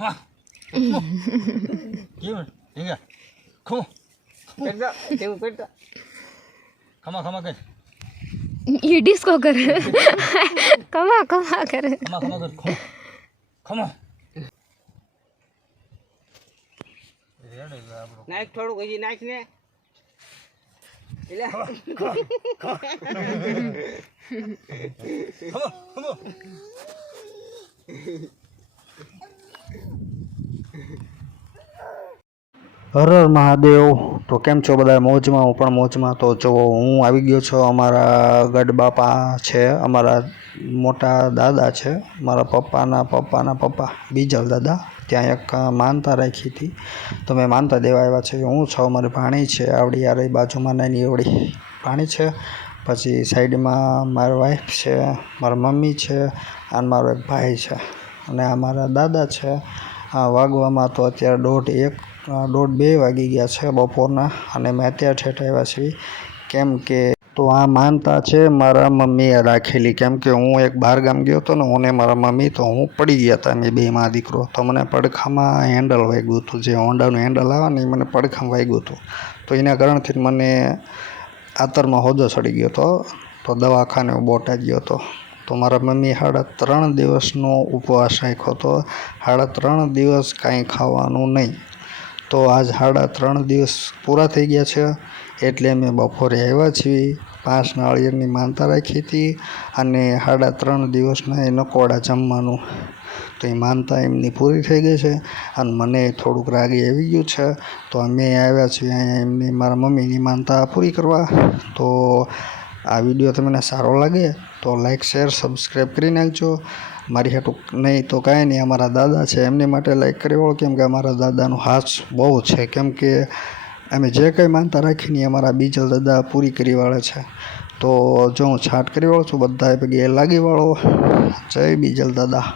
Come on. Give it. Here. Come on. કરી દો તેવું કરી દો Come on, come on, good. એ ડિસ્કો કરે કમા કમા કરે Come on, come on, good. Come on. Come on. Ready છે આપણું. નાખ થોડુંક હજી નાખ ને એટલે હર હર મહાદેવ. તો કેમ છો બધા? મોજમાં હું પણ મોજમાં. તો જો હું આવી ગયો છું. અમારા ગઢબાપા છે. અમારા મોટા દાદા છે. મારા પપ્પાના પપ્પાના પપ્પા. બીજલ દાદા. ત્યાં એક માનતા રાખી હતી. તો મેં માનતા દેવા આવ્યા છે હું છું? મારી ભાણી છે. આવડી યાર બાજુમાં નાની એવડી ભાણી છે. પછી સાઈડમાં મારી વાઈફ છે. મારી મમ્મી છે. અને મારો એક ભાઈ છે. અને આ મારા દાદા છે. આ વાગવામાં તો અત્યારે દોઢ એક દોઢ બે વાગી ગયા છે બપોરના અને મેં અત્યારે ઠેઠ આવ્યા છીએ. કેમ કે તો આ માનતા છે મારા મમ્મીએ રાખેલી. કેમ કે હું એક બહાર ગામ ગયો હતો ને, હું ને મારા મમ્મી તો હું પડી ગયા હતા મેં બે માં દીકરો. તો મને પડખામાં હેન્ડલ વાગ્યું હતું, જે હોન્ડાનું હેન્ડલ આવે ને એ મને પડખામાં વાગ્યું હતું. તો એના કારણથી મને આતરમાં હોદો ચડી ગયો હતો. તો દવાખાને હું બોટાઈ ગયો હતો. તો મારા મમ્મી સાડા ત્રણ દિવસનો ઉપવાસ રાખ્યો હતો. સાડા ત્રણ દિવસ કાંઈ ખાવાનું નહીં. તો આજ સાડા ત્રણ દિવસ પૂરા થઈ ગયા છે. એટલે અમે બપોરે આવ્યા છીએ. પાંચ નાળિયેરની માનતા રાખી હતી અને સાડા ત્રણ દિવસના એ નકોડા જમવાનું. તો એ માનતા એમની પૂરી થઈ ગઈ છે અને મને થોડુંક રાગી આવી ગયું છે. તો અમે આવ્યા છીએ અહીંયા એમની મારા મમ્મીની માનતા પૂરી કરવા. તો આ વીડિયો તમને સારો લાગે તો લાઈક શેર સબસ્ક્રાઈબ કરી નાખજો. મારી હાટું નહીં તો કાંઈ નહીં, અમારા દાદા છે, એમની માટે લાઈક કરી વાળો, કેમ કે અમારા દાદાનો હાથ બહુ છે, કેમ કે અમે જે કંઈ માનતા રાખીને અમારા બીજલ દાદા પૂરી કરી વાળે છે. તો જો હું છાંટ કરી વાળો છું બધા પગે લાગી વાળો. જય બીજલ દાદા.